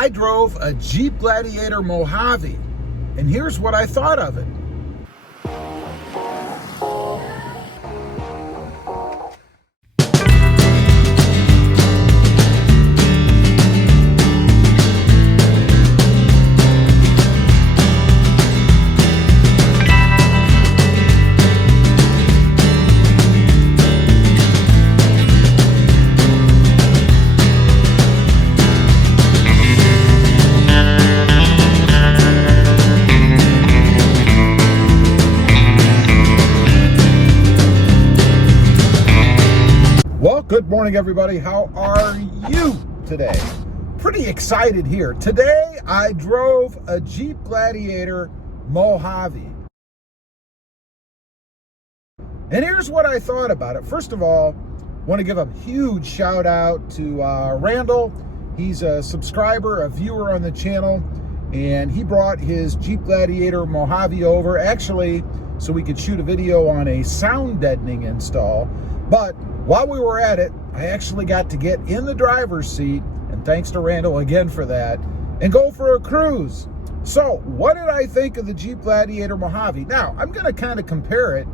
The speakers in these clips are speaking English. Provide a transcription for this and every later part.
I drove a Jeep Gladiator Mojave, and here's what I thought of it. Well, good morning, everybody. How are you today? Pretty excited here. Today, I drove a Jeep Gladiator Mojave. And here's what I thought about it. First of all, I want to give a huge shout out to Randall. He's a subscriber, a viewer on the channel, and he brought his Jeep Gladiator Mojave over, actually, so we could shoot a video on a sound deadening install. But while we were at it, I actually got to get in the driver's seat, and thanks to Randall again for that, and go for a cruise. So what did I think of the Jeep Gladiator Mojave? Now, I'm going to kind of compare it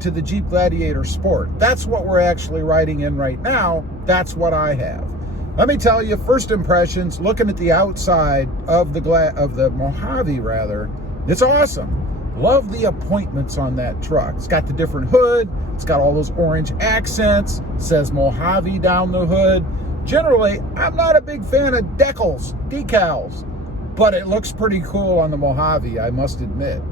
to the Jeep Gladiator Sport. That's what we're actually riding in right now. That's what I have. Let me tell you, first impressions, looking at the outside of the Mojave, rather, it's awesome. Love the appointments on that truck. It's got the different hood. It's got all those orange accents. It says Mojave down the hood. Generally, I'm not a big fan of decals, but it looks pretty cool on the Mojave, I must admit.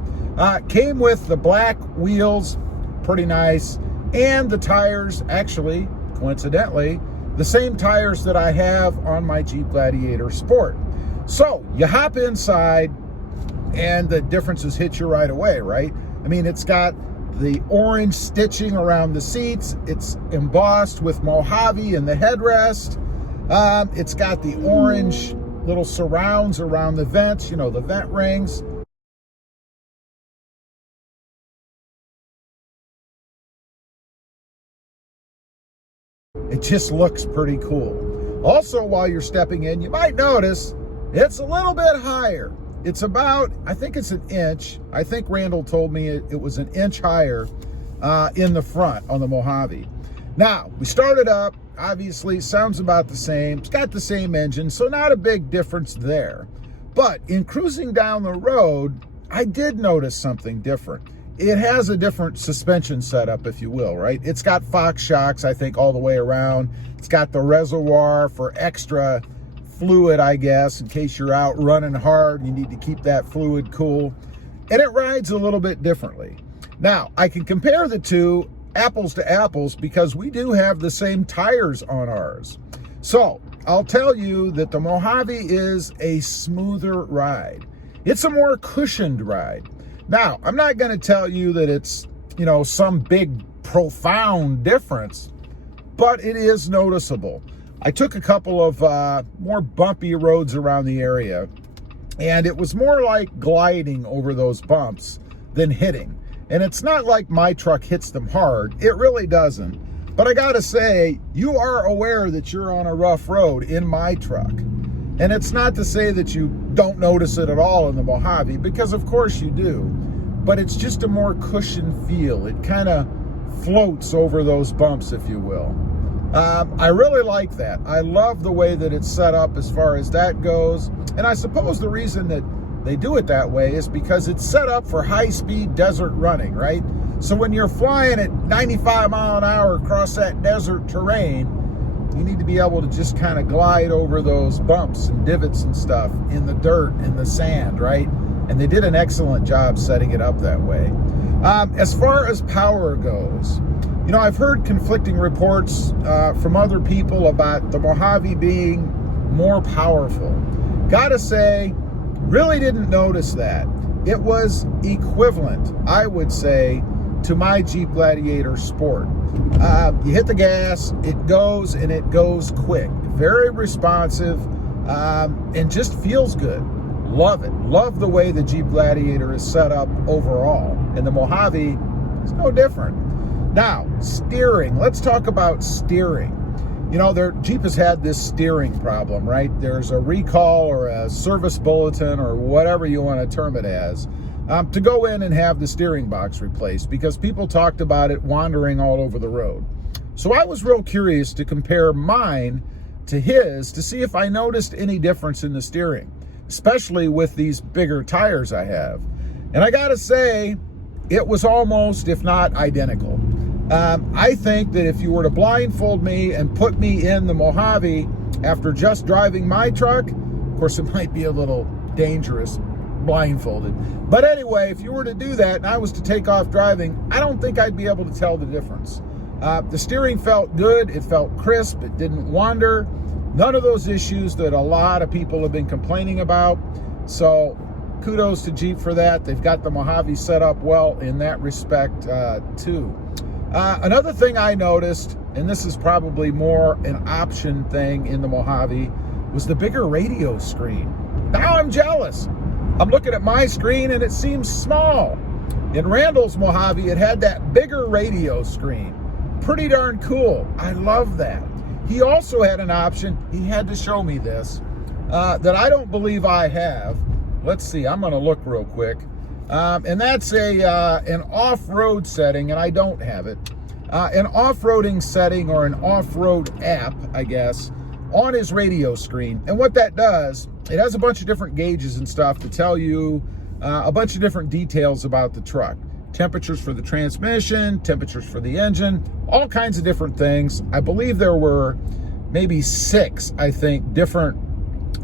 Came with the black wheels, pretty nice, and the tires, actually, coincidentally, the same tires that I have on my Jeep Gladiator Sport. So, you hop inside, and the differences hit you right away, right? I mean, it's got the orange stitching around the seats. It's embossed with Mojave in the headrest. It's got the orange little surrounds around the vents, you know, the vent rings. It just looks pretty cool. Also, while you're stepping in, you might notice it's a little bit higher. It's about, I think it's an inch. I think Randall told me it was an inch higher in the front on the Mojave. Now, we started up, obviously, sounds about the same. It's got the same engine, so not a big difference there. But in cruising down the road, I did notice something different. It has a different suspension setup, if you will, right? It's got Fox shocks, I think, all the way around. It's got the reservoir for extra fluid, I guess, in case you're out running hard and you need to keep that fluid cool. And it rides a little bit differently. Now, I can compare the two apples to apples because we do have the same tires on ours. So, I'll tell you that the Mojave is a smoother ride. It's a more cushioned ride. Now, I'm not going to tell you that it's, you know, some big profound difference, but it is noticeable. I took a couple of more bumpy roads around the area, and it was more like gliding over those bumps than hitting. And it's not like my truck hits them hard. It really doesn't. But I gotta say, you are aware that you're on a rough road in my truck. And it's not to say that you don't notice it at all in the Mojave, because of course you do. But it's just a more cushioned feel. It kind of floats over those bumps, if you will. I really like that. I love the way that it's set up as far as that goes. And I suppose the reason that they do it that way is because it's set up for high-speed desert running, right? So when you're flying at 95 mile an hour across that desert terrain, you need to be able to just kind of glide over those bumps and divots and stuff in the dirt and the sand, right? And they did an excellent job setting it up that way. As far as power goes, you know, I've heard conflicting reports from other people about the Mojave being more powerful. Gotta say, really didn't notice that. It was equivalent, I would say, to my Jeep Gladiator Sport. You hit the gas, it goes, and it goes quick. Very responsive, and just feels good. Love it. Love the way the Jeep Gladiator is set up overall. And the Mojave is no different. Now, steering. Let's talk about steering. You know, their Jeep has had this steering problem, right? There's a recall or a service bulletin or whatever you want to term it as, to go in and have the steering box replaced because people talked about it wandering all over the road. So I was real curious to compare mine to his to see if I noticed any difference in the steering, especially with these bigger tires I have. And I gotta say, it was almost, if not identical. I think that if you were to blindfold me and put me in the Mojave after just driving my truck, of course it might be a little dangerous blindfolded. But anyway, if you were to do that and I was to take off driving, I don't think I'd be able to tell the difference. The steering felt good, it felt crisp, it didn't wander. None of those issues that a lot of people have been complaining about. So kudos to Jeep for that. They've got the Mojave set up well in that respect too. Another thing I noticed, and this is probably more an option thing in the Mojave, was the bigger radio screen. Now I'm jealous. I'm looking at my screen and it seems small. In Randall's Mojave, it had that bigger radio screen. Pretty darn cool. I love that. He also had an option, he had to show me this, that I don't believe I have. Let's see, I'm gonna look real quick. And that's an off-road setting, and I don't have it. An off-roading setting or an off-road app, I guess, on his radio screen. And what that does, it has a bunch of different gauges and stuff to tell you a bunch of different details about the truck. Temperatures for the transmission, temperatures for the engine, all kinds of different things. I believe there were maybe 6, I think, different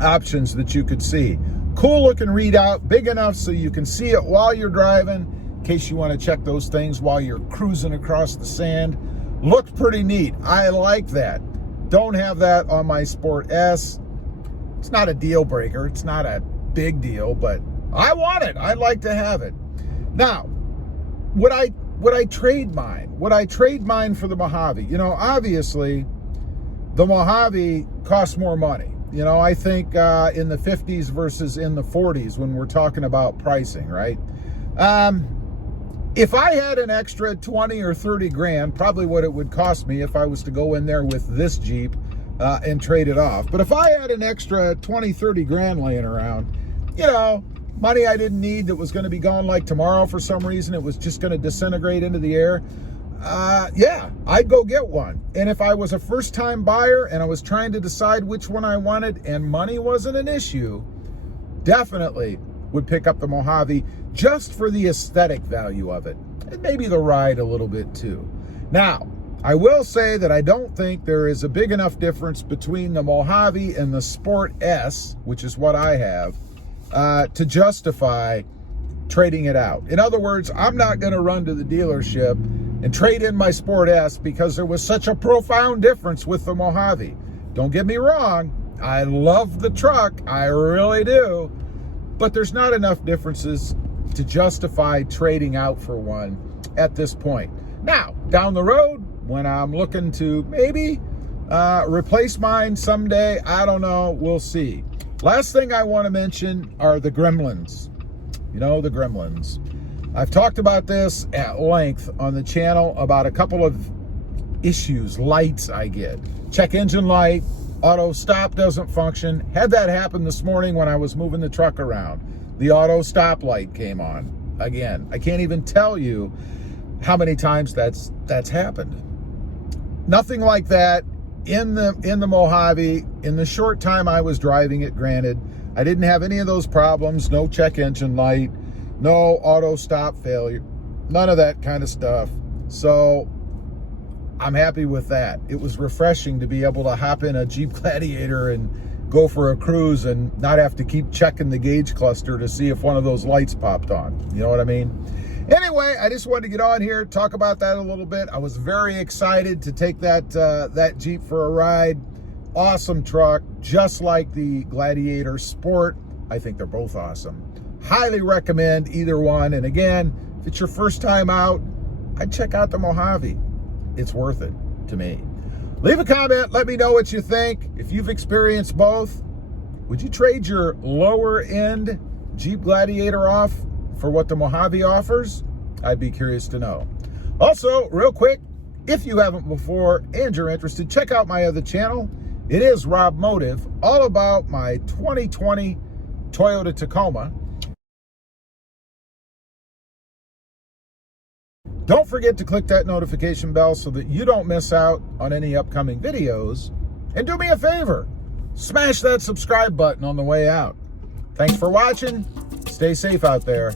options that you could see. Cool looking readout, big enough so you can see it while you're driving, in case you want to check those things while you're cruising across the sand. Looked pretty neat. I like that. Don't have that on my Sport S. It's not a deal breaker. It's not a big deal, but I want it. I'd like to have it. Now, would I trade mine? Would I trade mine for the Mojave? You know, obviously, the Mojave costs more money. You know, I think in the 50s versus in the 40s when we're talking about pricing, right? If I had an extra 20 or 30 grand, probably what it would cost me if I was to go in there with this Jeep and trade it off. But if I had an extra 20, 30 grand laying around, you know, money I didn't need that was going to be gone like tomorrow for some reason, it was just going to disintegrate into the air, yeah, I'd go get one. And if I was a first-time buyer and I was trying to decide which one I wanted and money wasn't an issue, definitely would pick up the Mojave just for the aesthetic value of it. And maybe the ride a little bit too. Now, I will say that I don't think there is a big enough difference between the Mojave and the Sport S, which is what I have, to justify trading it out. In other words, I'm not going to run to the dealership and trade in my Sport S because there was such a profound difference with the Mojave. Don't get me wrong, I love the truck, I really do, but there's not enough differences to justify trading out for one at this point. Now, down the road, when I'm looking to maybe replace mine someday, I don't know, we'll see. Last thing I want to mention are the gremlins. You know, the gremlins. I've talked about this at length on the channel about a couple of issues, lights I get. Check engine light, auto stop doesn't function. Had that happen this morning when I was moving the truck around. The auto stop light came on again. I can't even tell you how many times that's happened. Nothing like that in the Mojave. In the short time I was driving it, granted, I didn't have any of those problems. No check engine light, no auto stop failure, none of that kind of stuff. So I'm happy with that. It was refreshing to be able to hop in a Jeep Gladiator and go for a cruise and not have to keep checking the gauge cluster to see if one of those lights popped on. You know what I mean? Anyway, I just wanted to get on here, talk about that a little bit. I was very excited to take that Jeep for a ride. Awesome truck, just like the Gladiator Sport. I think they're both awesome. Highly recommend either one. And again, if it's your first time out, I'd check out the Mojave. It's worth it to me. Leave a comment, let me know what you think. If you've experienced both, would you trade your lower end Jeep Gladiator off for what the Mojave offers? I'd be curious to know. Also, real quick, If you haven't before and you're interested, check out my other channel. It is Rob Motive, all about my 2020 Toyota Tacoma. Don't forget to click that notification bell so that you don't miss out on any upcoming videos. And do me a favor, smash that subscribe button on the way out. Thanks for watching. Stay safe out there.